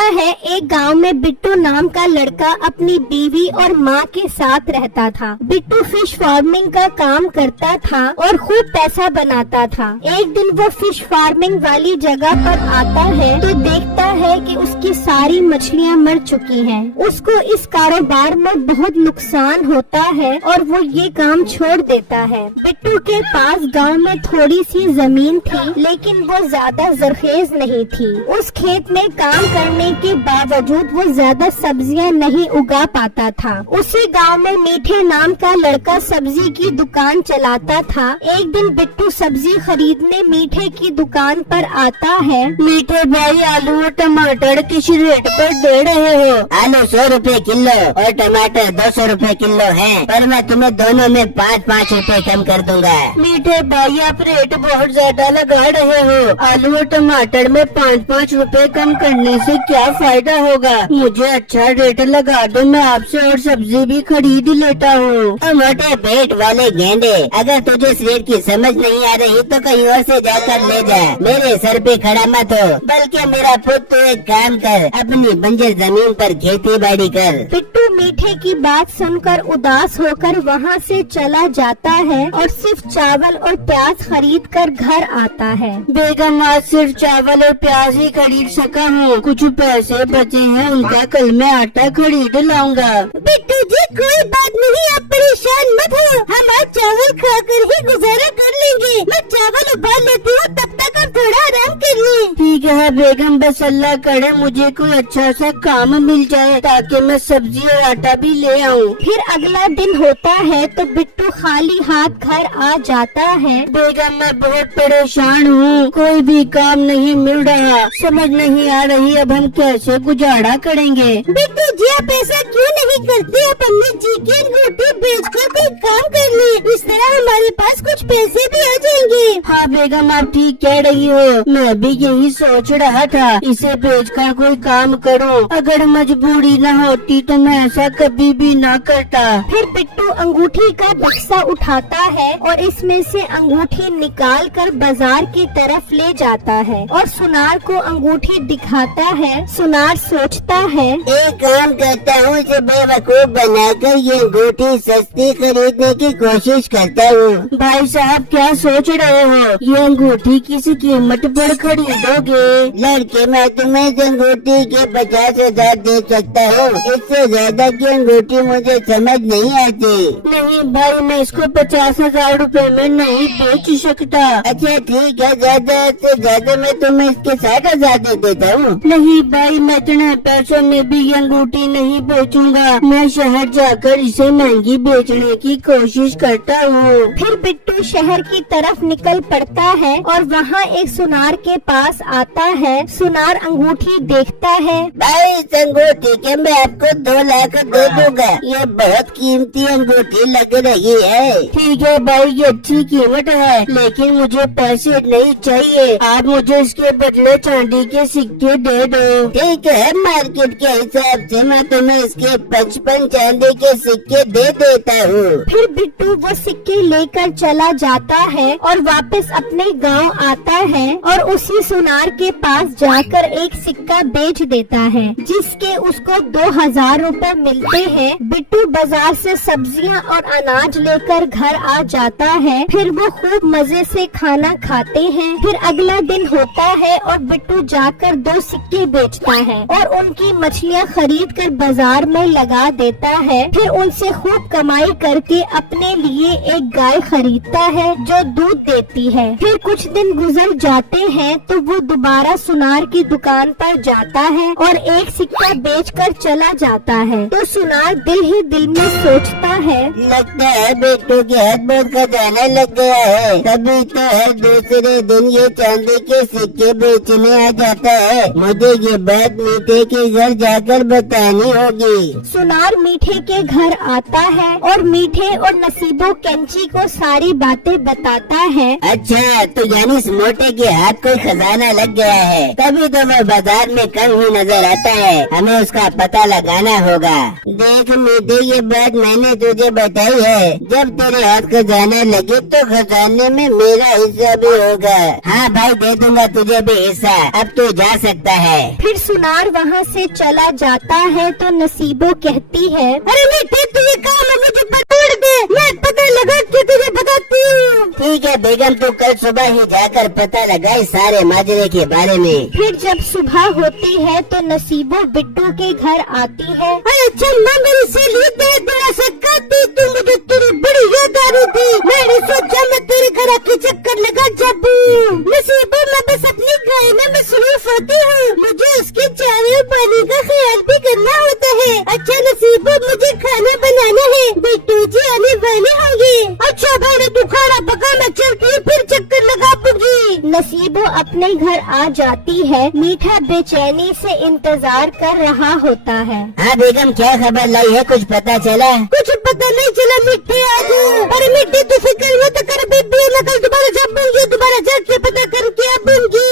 होता है, एक गांव में बिट्टू नाम का लड़का अपनी बीवी और माँ के साथ रहता था। बिट्टू फिश फार्मिंग का काम करता था और खूब पैसा बनाता था। एक दिन वो फिश फार्मिंग वाली जगह पर आता है तो देखता है कि उसकी सारी मछलियाँ मर चुकी हैं। उसको इस कारोबार में बहुत नुकसान होता है और वो ये काम छोड़ देता है। बिट्टू के पास गांव में थोड़ी सी जमीन थी, लेकिन वो ज्यादा जरखेज नहीं थी। उस खेत में काम करने के बावजूद वो ज्यादा सब्जियां नहीं उगा पाता था। उसी गांव में मीठे नाम का लड़का सब्जी की दुकान चलाता था। एक दिन बिट्टू सब्जी खरीदने मीठे की दुकान पर आता है। मीठे भाई, आलू और टमाटर किस रेट पर दे रहे हो? आलू 100 रुपए किलो और टमाटर 200 रुपए किलो हैं, पर मैं तुम्हें दोनों में 5-5 रुपए कम कर दूंगा। मीठे भाई, आप रेट बहुत ज्यादा लगा रहे हो। आलू और टमाटर में 5-5 रुपए कम करने से क्या फायदा होगा? मुझे अच्छा रेट लगा दो, मैं आपसे और सब्जी भी खरीद लेता हूँ। मोटे पेट वाले गेंडे, अगर तुझे इस रेट की समझ नहीं आ रही तो कहीं और से जाकर ले जा। मेरे सर पे खड़ा मत हो, बल्कि मेरा पुत्र एक काम कर, अपनी बंजर जमीन पर खेती बाड़ी कर। बिट्टू मीठे की बात सुनकर उदास होकर वहाँ से चला जाता है और सिर्फ चावल और प्याज खरीद कर घर आता है। बेगम, आज सिर्फ चावल और प्याज ही खरीद सका हूँ। कुछ पैसे बचे हैं, उनका कल मैं आटा खरीद लाऊंगा। बिट्टू जी, कोई बात नहीं, आप परेशान मत हो, हम आज चावल खाकर ही गुजारा कर लेंगे। मैं चावल उबाल लेती हूँ, तब तक आप थोड़ा आराम करिए। ठीक है बेगम, बस अल्लाह करे मुझे कोई अच्छा सा काम मिल जाए ताकि मैं सब्जी और आटा भी ले आऊँ। फिर अगला दिन होता है तो बिट्टू खाली हाथ घर आ जाता है। बेगम, मैं बहुत परेशान हूँ, कोई भी काम नहीं मिल रहा, समझ नहीं आ रही अब हम कैसे गुजारा करेंगे। बिट्टू जी, आप ऐसा क्यों नहीं करते? आप अम्मी जी की अंगूठी बेचकर कोई काम कर ले, इस तरह हमारे पास कुछ पैसे भी आ जाएंगे। हाँ बेगम, आप ठीक कह रही हो, मैं भी यही सोच रहा था, इसे बेचकर कोई काम करूँ। अगर मजबूरी न होती तो मैं ऐसा कभी भी ना करता। फिर बिट्टू अंगूठी का बक्सा उठाता है और इसमें से अंगूठी निकाल कर बाजार की तरफ ले जाता है और सुनार को अंगूठी दिखाता है। सुनार सोचता है, एक काम करता हूँ, इसे बेवकूफ बनाकर ये अंगूठी सस्ती खरीदने की कोशिश करता हूँ। भाई साहब, क्या सोच रहे हो? ये अंगूठी किस कीमत पर खरीदोगे? लड़के, मैं तुम्हें इस अंगूठी के 50,000 दे सकता हूँ, इससे ज्यादा की अंगूठी मुझे समझ नहीं आती। नहीं भाई, मैं इसको 50,000 रुपए में नहीं बेच सकता। अच्छा ठीक है, ज्यादा से ज्यादा मैं तुम्हें इसके 60,000 दे देता हूँ। नहीं भाई, मैं इतने पैसों में भी ये अंगूठी नहीं बेचूंगा, मैं शहर जाकर इसे महंगी बेचने की कोशिश करता हूँ। फिर बिट्टू शहर की तरफ निकल पड़ता है और वहाँ एक सुनार के पास आता है। सुनार अंगूठी देखता है। भाई, इस अंगूठी के मैं आपको 2 लाख दे दूंगा, ये बहुत कीमती अंगूठी लग रही है। ठीक है भाई, ये अच्छी कीमत है, लेकिन मुझे पैसे नहीं चाहिए, आप मुझे इसके बदले चांदी के सिक्के दे दो। ठीक है, मार्केट के हिसाब से मैं तुम्हें इसके 55 चांदी के सिक्के दे देता हूँ। फिर बिट्टू वो सिक्के लेकर चला जाता है और वापस अपने गांव आता है और उसी सुनार के पास जाकर एक सिक्का बेच देता है, जिसके उसको 2,000 रुपए मिलते हैं। बिट्टू बाजार से सब्जियां और अनाज लेकर घर आ जाता है। फिर वो खूब मजे से खाना खाते हैं। फिर अगला दिन होता है और बिट्टू जाकर 2 सिक्के बेचता है और उनकी मछलियाँ खरीद कर बाजार में लगा देता है। फिर उनसे खूब कमाई करके अपने लिए एक गाय खरीदता है जो दूध देती है। फिर कुछ दिन गुजर जाते हैं तो वो दोबारा सुनार की दुकान पर जाता है और एक सिक्का बेचकर चला जाता है। तो सुनार दिल ही दिल में सोचता है, लगता है बिट्टू के हाथ में खजाना लग गया है, तभी तो हर दूसरे दिन ये चांदी के सिक्के बेचने आ जाता है। मुझे ये बात मीठे के घर जाकर बतानी होगी। सुनार मीठे के घर आता है और मीठे और नसीबो कैंची को सारी बातें बताता है। अच्छा, तो यानी इस मोटे के हाथ कोई खजाना लग गया है, तभी तो वो बाजार में कम ही नजर आता है। हमें उसका पता लगाना होगा। देख मीठे, ये बात मैंने तुझे बताई है, जब तेरे हाथ खजाना लगे तो खजाने में मेरा हिस्सा भी होगा। हाँ भाई, दे दूंगा तुझे भी हिस्सा। अब तू जा सकता है। फिर सुनार वहाँ से चला जाता है तो नसीबो कहती है, अरे मीठे, तुझे काम है, मुझे बता दे, मैं पता लगा के तुझे बताती हूँ। ठीक है बेगम, तू कल सुबह ही जाकर पता लगाए सारे माजरे के बारे में। फिर जब सुबह होती है तो नसीबो बिट्टू के घर आती है। अरे चंदा, मेरी सहेली तेरा शक्का थी, तू मुझे तेरी बड़ी याद आ रही थी। मैंने सोचा मैं तेरे घर आके चक्कर लगा जाऊँ। नसीबो, मैं बस अपनी गाय में मसरूफ होती हूँ, मुझे उसके चारे और पानी का ख्याल भी करना होता है। अच्छा नसीबो, मुझे खाना बनाना है, बिट्टू जी आने वाले होंगे। अच्छा भाई, तू खाना पका, मैं चलती हूँ, फिर चक्कर लगा पूंगी। नसीबो अपने घर आ जाती है। मीठा बेचैनी से इंतजार कर रहा होता है। हाँ बेगम, क्या खबर लाई है, कुछ पता चला? कुछ पता नहीं चला मीठे आज। अरे मीठे, तू फिक्र मत कर बेबी, मैं कल दोबारा जाऊंगी, दोबारा जाके पता करके आऊंगी।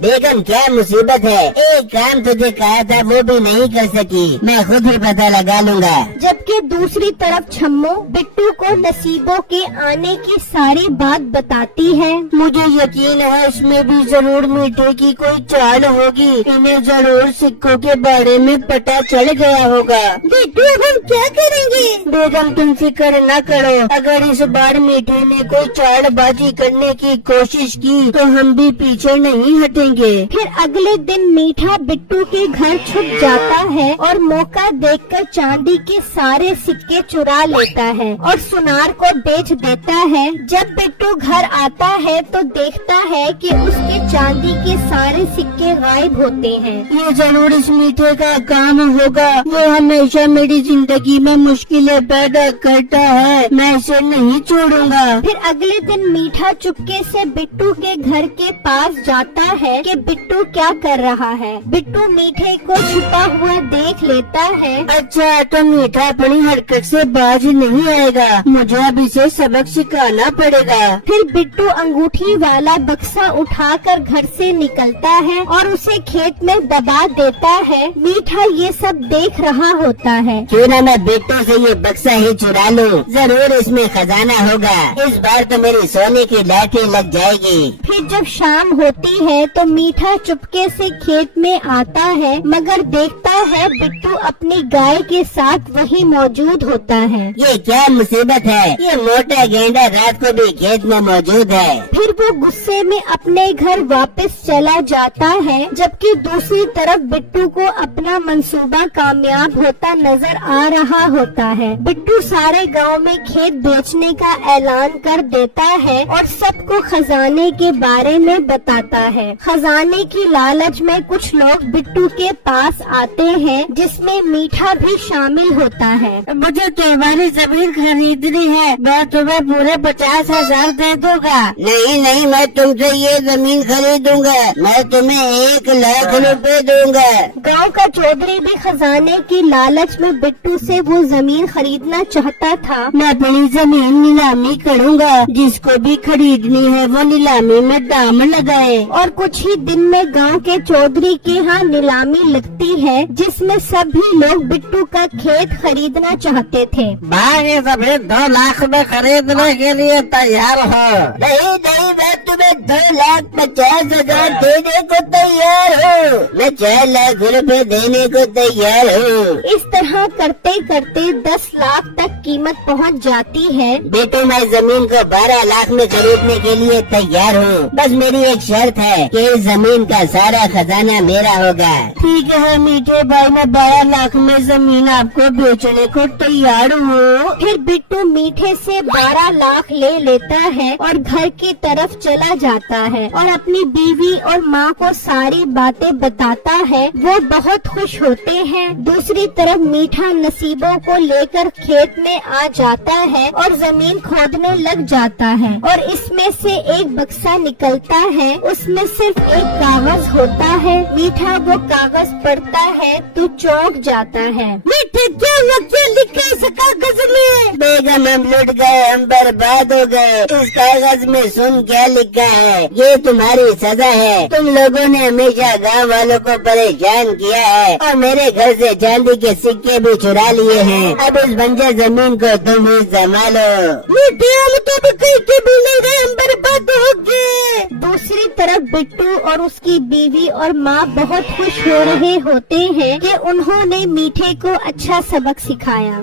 बेगम, क्या मुसीबत है? एक काम तुझे कहा था वो भी नहीं कर सकी, मैं खुद ही पता लगा लूंगा। जबकि दूसरी तरफ छम्मो बिट्टू को नसीबो के आने की सारी बात बताती है। मुझे यकीन है इसमें भी जरूर मीठे की कोई चाल होगी, इन्हें जरूर सिक्कों के बारे में पता चल गया होगा। बिट्टू, अब हम क्या करेंगे? बेगम, तुम फिक्र न करो, अगर इस बार मीठे ने कोई चालबाजी करने की कोशिश की तो हम भी पीछे नहीं हटेंगे। फिर अगले दिन मीठा बिट्टू के घर छुप जाता है और मौका देखकर चांदी के सारे सिक्के चुरा लेता है और सुनार को बेच देता है। जब बिट्टू घर आता है तो देखता है कि उसके चांदी के सारे सिक्के गायब होते हैं। ये जरूर इस मीठे का काम होगा, वो हमेशा मेरी जिंदगी में मुश्किलें पैदा करता है, मैं इसे नहीं छोड़ूंगा। फिर अगले दिन मीठा चुपके से बिट्टू के घर के पास जाता है कि बिट्टू क्या कर रहा है। बिट्टू मीठे को छुपा हुआ देख लेता है। अच्छा, तो मीठा अपनी हरकत से बाज नहीं आएगा, मुझे अब इसे सबक सिखाना पड़ेगा। फिर बिट्टू अंगूठी वाला बक्सा उठाकर घर से निकलता है और उसे खेत में दबा देता है। मीठा ये सब देख रहा होता है। क्यों ना मैं बिट्टू से ये बक्सा ही चुरा लूं, जरूर इसमें खजाना होगा। इस बार तो मेरी सोने की लाठी लग जाएगी। फिर जब शाम होती है तो मीठा चुपके से खेत में आता है, मगर देखता है बिट्टू अपनी गाय के साथ वहीं मौजूद होता है। ये क्या मुसीबत है, ये मोटा गेंडा रात को भी खेत में मौजूद है। फिर वो गुस्से में अपने घर वापस चला जाता है, जबकि दूसरी तरफ बिट्टू को अपना मंसूबा कामयाब होता नजर आ रहा होता है। बिट्टू सारे गांव में खेत बेचने का ऐलान कर देता है और सबको खजाने के बारे में बताता है। खजाने की लालच में कुछ लोग बिट्टू के पास आते हैं, जिसमें मीठा भी शामिल होता है। मुझे तुम्हारी जमीन खरीदनी है, मैं तुम्हें पूरे 50,000 दे दूंगा। नहीं नहीं, मैं तुमसे ये जमीन खरीदूंगा, मैं तुम्हें 1 लाख रुपए दूंगा। गांव का चौधरी भी खजाने की लालच में बिट्टू से वो जमीन खरीदना चाहता था। मैं अपनी जमीन नीलामी करूंगा, जिसको भी खरीदनी है वो नीलामी में दाम लगाए। और कुछ ही दिन में गांव के चौधरी के यहाँ नीलामी लगती है, जिसमें सभी लोग बिट्टू का खेत खरीदना चाहते थे। भाई, ये जमीन 2 लाख में खरीदने के लिए तैयार हो? नहीं नहीं, मैं तुम्हें 2,50,000 देने को तैयार हूँ। मैं 4 लाख रुपए देने को तैयार हूँ। इस तरह करते करते 10 लाख तक कीमत पहुंच जाती है। बेटो, मैं जमीन को 12 लाख में खरीदने के लिए तैयार हूँ, बस मेरी एक शर्त है कि इस जमीन का सारा खजाना मेरा होगा। ठीक है मीठे भाई, मैं 12 लाख में जमीन आपको बेचने को तैयार हूँ। फिर बिट्टू मीठे से 12 लाख ले लेता है और घर की तरफ चला जाता है और अपनी बीवी और माँ को सारी बातें बताता है। वो बहुत खुश होते हैं। दूसरी तरफ मीठा नसीबों को लेकर खेत में आ जाता है और जमीन खोदने लग जाता है और इसमें से एक बक्सा निकलता है। उसमें सिर्फ एक कागज होता है। मीठा वो कागज पढ़ता है तो चौंक जाता है। मीठे क्या लिखा है इस कागज में? बेगम हम लुट गए, हम बर्बाद हो गए। इस कागज में सुन क्या लिखा है? ये तुम्हारी सजा है। तुम लोगों ने हमेशा गांव वालों को परेशान किया है और मेरे घर से चांदी के सिक्के भी चुरा लिए हैं। अब इस बंजर जमीन को तुम ही संभालो। मीठे हम तो कहीं के भी नहीं गए, हम बर्बाद हो गए। दूसरी तरफ बिट्टू और उसकी बीवी और माँ बहुत खुश हो रहे होते हैं कि उन्होंने मीठे को अच्छा सबक सिखाया।